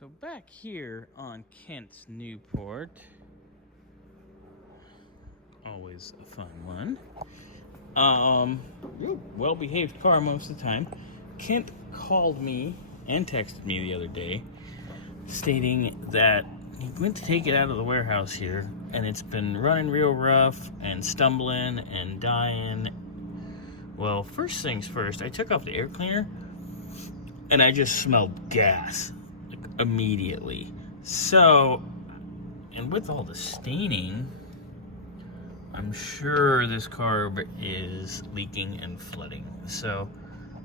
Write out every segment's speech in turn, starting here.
So back here on Kent's Newport, always a fun one. Well-behaved car most of the time. Kent called me and texted me the other day, stating that he went to take it out of the warehouse here, and it's been running real rough and stumbling and dying. Well, first things first, I took off the air cleaner, and I just smelled gas, like, immediately. So, and with all the staining, I'm sure this carb is leaking and flooding. So,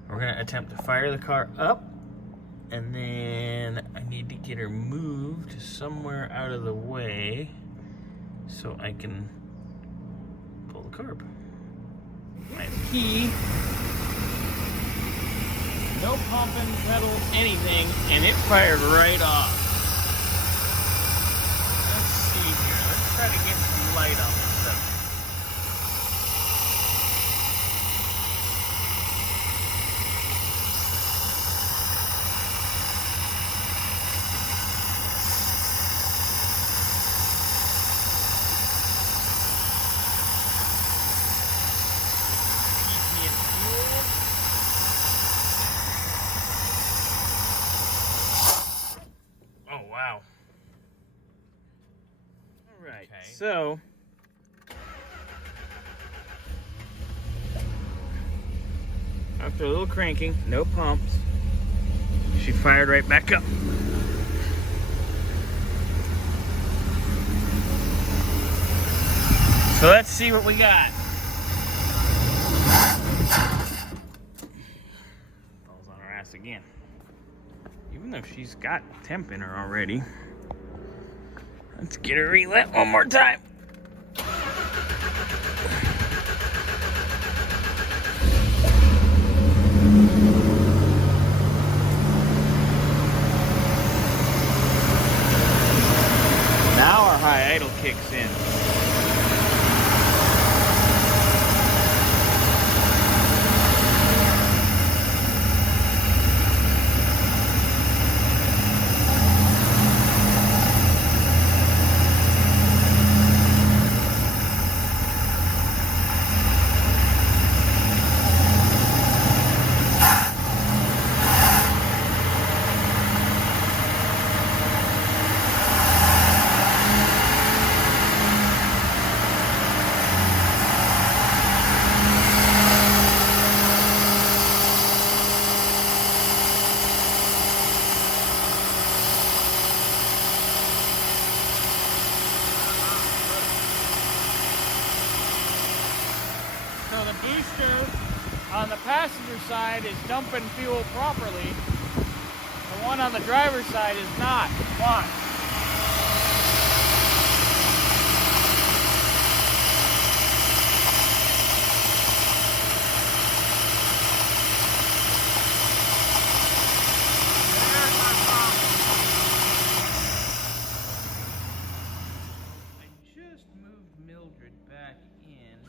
we're gonna attempt to fire the car up, and then I need to get her moved somewhere out of the way so I can pull the carb. I have a key. No pumping, pedal, anything, and it fired right off. Let's see here. Let's try to get some light on this stuff. Keep me in fuel. Oh, wow. All right, okay. So after a little cranking, no pumps, she fired right back up. So let's see what we got. Falls on her ass again. Even though she's got temp in her already. Let's get her relit one more time. Now our high idle kicks in. So the booster on the passenger side is dumping fuel properly. The one on the driver's side is not. Why? I just moved Mildred back in.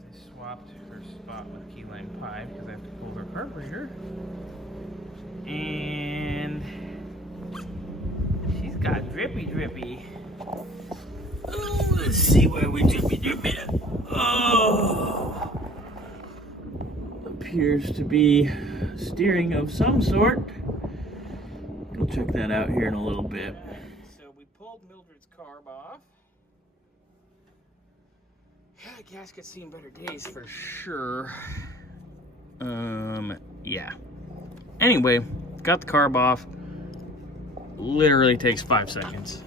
I swapped her spot with keyline 5 because I have to pull her carburetor. And she's got drippy. Oh, let's see where we drippy. Oh, appears to be steering of some sort. We'll check that out here in a little bit. So we pulled Mildred's carb off. Yeah, the gasket's seen better days for sure. Yeah. Anyway, got the carb off. Literally takes 5 seconds.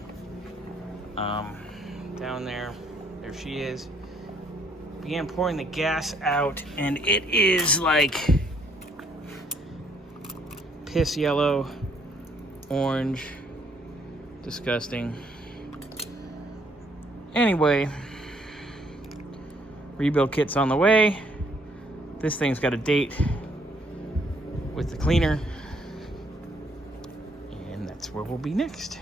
Down there she is. Began pouring the gas out, and it is like piss yellow, orange, disgusting. Anyway, rebuild kit's on the way. This thing's got a date with the cleaner, and that's where we'll be next.